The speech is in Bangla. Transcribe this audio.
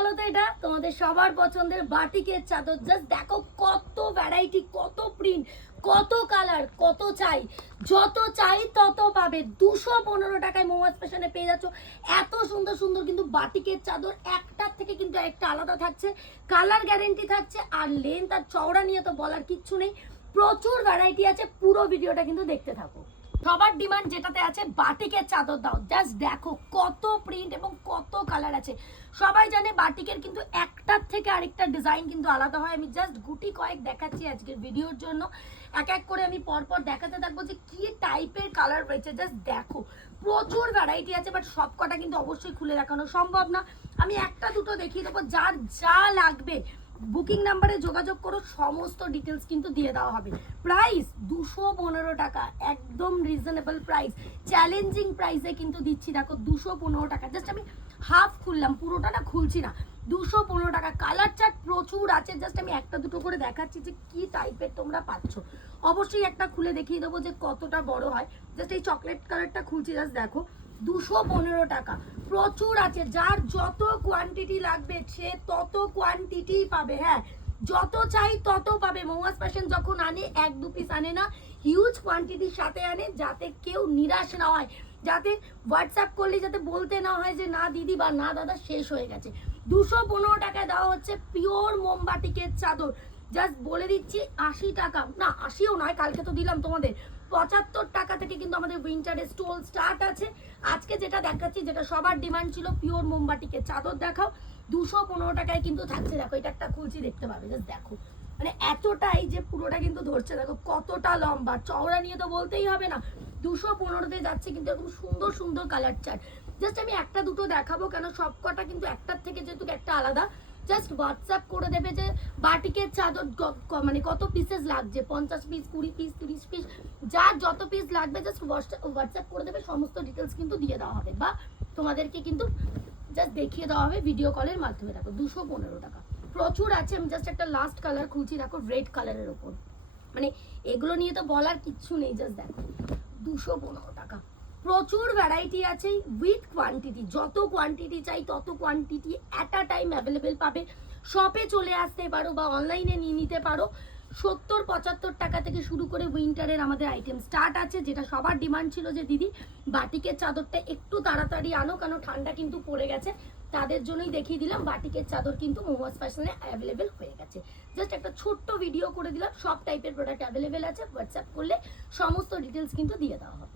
বলো তো? এটা তোমাদের সবার পছন্দের বাটিকের চাদর। জাস্ট দেখো কত ভ্যারাইটি, কত প্রিন্ট, কত কালার, কত চাই, যত চাই তত পাবে। 215 টাকায় মোমাজ ফ্যাশনে পেয়ে যাচ্ছ এত সুন্দর সুন্দর কিন্তু বাটিকের চাদর। একটার থেকে কিন্তু একটা আলাদা থাকছে, কালার গ্যারেন্টি থাকছে, আর লেন্থ আর চওড়া নিয়ে তো বলার কিচ্ছু নেই। প্রচুর ভ্যারাইটি আছে, পুরো ভিডিওটা কিন্তু দেখতে থাকো। সবার ডিমান্ড যেটাতে আছে বাটিকের চাদর দাও। জাস্ট দেখো কত প্রিন্ট এবং কত কালার আছে। সবাই জানে বাটিকের কিন্তু একটার থেকে আরেকটা ডিজাইন কিন্তু আলাদা হয়। আমি জাস্ট গুটি কয়েক দেখাচ্ছি আজকের ভিডিওর জন্য। এক এক করে আমি পরপর দেখাতে থাকবো যে কি টাইপের কালার রয়েছে। জাস্ট দেখো প্রচুর ভ্যারাইটি আছে, বাট সব কটা কিন্তু অবশ্যই খুলে দেখানো সম্ভব না। আমি একটা দুটো দেখিয়ে দেবো, যার যা লাগবে বুকিং নাম্বারে যোগাযোগ করো, সমস্ত ডিটেলস কিন্তু দিয়ে দেওয়া হবে। প্রাইস 215 টাকা, একদম রিজনেবল প্রাইস, চ্যালেঞ্জিং প্রাইসে কিন্তু দিচ্ছি। দেখো 215 টাকা। জাস্ট আমি হাফ খুললাম, পুরোটা না খুলছি না। 215 টাকা। কালার চার্ট প্রচুর আছে, জাস্ট আমি একটা দুটো করে দেখাচ্ছি যে কি টাইপের তোমরা পাচ্ছ। অবশ্যই একটা খুলে দেখিয়ে দেবো যে কতটা বড় হয়। জাস্ট এই চকলেট কালারটা খুলছি, জাস্ট দেখো 215 টাকা। প্রচুর আছে, যার যত কোয়ান্টিটি লাগবে সে তত কোয়ান্টিটি পাবে। হ্যাঁ, যত চাই তত পাবে। মোমাজ ফ্যাশন যখন আনে এক দু পিস আনে না, হিউজ কোয়ান্টিটির সাথে আনে, যাতে কেউ নিরাশ না হয়, যাতে হোয়াটসঅ্যাপ করলে যাতে বলতে না হয় যে না দিদি বা না দাদা শেষ হয়ে গেছে। 215 টাকায় দেওয়া হচ্ছে পিওর মোমবাটিকের চাদর। জাস্ট বলে দিচ্ছি 80 টাকা না, 80ও নয়, কালকে তো দিলাম তোমাদের 75 টাকা থেকে কিন্তু আমাদের উইন্টারের স্টোল স্টার্ট আছে। আজকে যেটা দেখাচ্ছি, যেটা সবার ডিমান্ড ছিল, পিওর মোমবাটিকের চাদর দেখাও, 215 টাকায় কিন্তু থাকছে। দেখো এটা একটা খুলছি, দেখতে পাবে। জাস্ট দেখো মানে এতটাই যে পুরোটা কিন্তু ধরছে। দেখো কতটা লম্বা, চওড়া নিয়ে তো বলতেই হবে না। 215তে যাচ্ছে কিন্তু এরকম সুন্দর সুন্দর কালার চার্ট। জাস্ট আমি একটা দুটো দেখাবো, কেন সব কটা কিন্তু একটার থেকে যেহেতু একটা আলাদা। জাস্ট হোয়াটসঅ্যাপ করে দেবে যে বাটিকের চাদর মানে কত পিসেস লাগছে, 50 পিস, 20 পিস, 30 পিস, যার যত পিস লাগবে জাস্ট হোয়াটসঅ্যাপ করে দেবে। সমস্ত ডিটেলস কিন্তু দিয়ে দেওয়া হবে, বা তোমাদেরকে কিন্তু জাস্ট দেখিয়ে দেওয়া হবে ভিডিও কলের মাধ্যমে। দেখো 215 টাকা। প্রচুর আছে। আমি জাস্ট একটা লাস্ট কালার খুলছি, দেখো রেড কালারের ওপর। মানে এগুলো নিয়ে তো বলার কিচ্ছু নেই। জাস্ট দেখো 215 টাকা। প্রচুর ভ্যারাইটি আছে উইথ কোয়ান্টিটি। যত কোয়ান্টিটি চাই তত quantity at a time available পাবে। শপে চলে আসতে পারো বা অনলাইনে নিয়ে নিতে পারো। 70-75 টাকা থেকে শুরু করে উইন্টারের আমাদের আইটেম স্টার্ট আছে। যেটা সবার ডিমান্ড ছিল যে দিদি বাটিকের চাদরটা একটু তাড়াতাড়ি আনো, কেন ঠান্ডা কিন্তু পড়ে গেছে। তাদের জন্যই দেখিয়ে দিলাম বাটিকের চাদর কিন্তু মোমাজ ফ্যাশনে অ্যাভেলেবেল হয়ে গেছে। জাস্ট একটা ছোট্ট ভিডিও করে দিলাম। সব টাইপের প্রোডাক্ট অ্যাভেলেবেল আছে। হোয়াটসঅ্যাপ করলে সমস্ত ডিটেলস কিন্তু দিয়ে দেওয়া হবে।